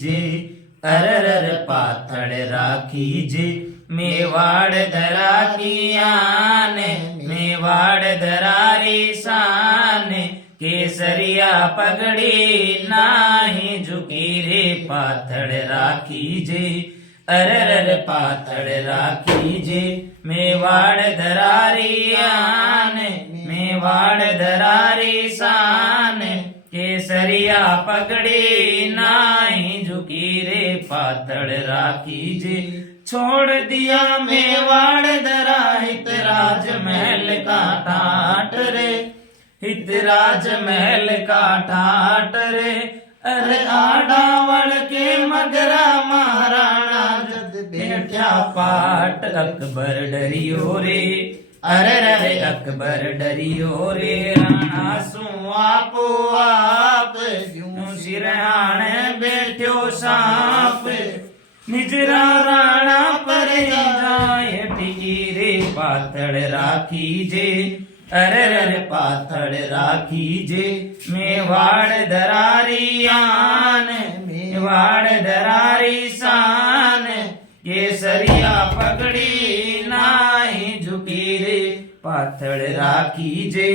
जे अरर पाथड़ राखी जे मेवाड़ धरा की आन मेवाड़ धरारी शान केसरिया पगड़ी नाही झुकी रे पाथड़ राखी जे अरर पाथड़ राखी जे मेवाड़ धरारी आन मेवाड़ धरारी शान केसरिया पगड़ी नाही झुकी रे पाथड़ राखी जे छोड़ दिया मेवाड़ धरा हित राजमहल का ठाट रे हित राजमहल का ठाट रे अरे आडावड़ के मगरा महाराणा जद बैठा पाट अकबर डरियो रे अरे अकबर डरियो रे राणा सु आपो आप यूं सिरहाण बैठो सांप निजरा राणा पर जाए टिकी रे पाथड़ राखी जे अरर पाथड़ राखी जे मेवाड़ धरारी आन मेवाड़ धरारी शान केसरिया पगड़ी नाही झुकी रे पाथड़ राखी जे।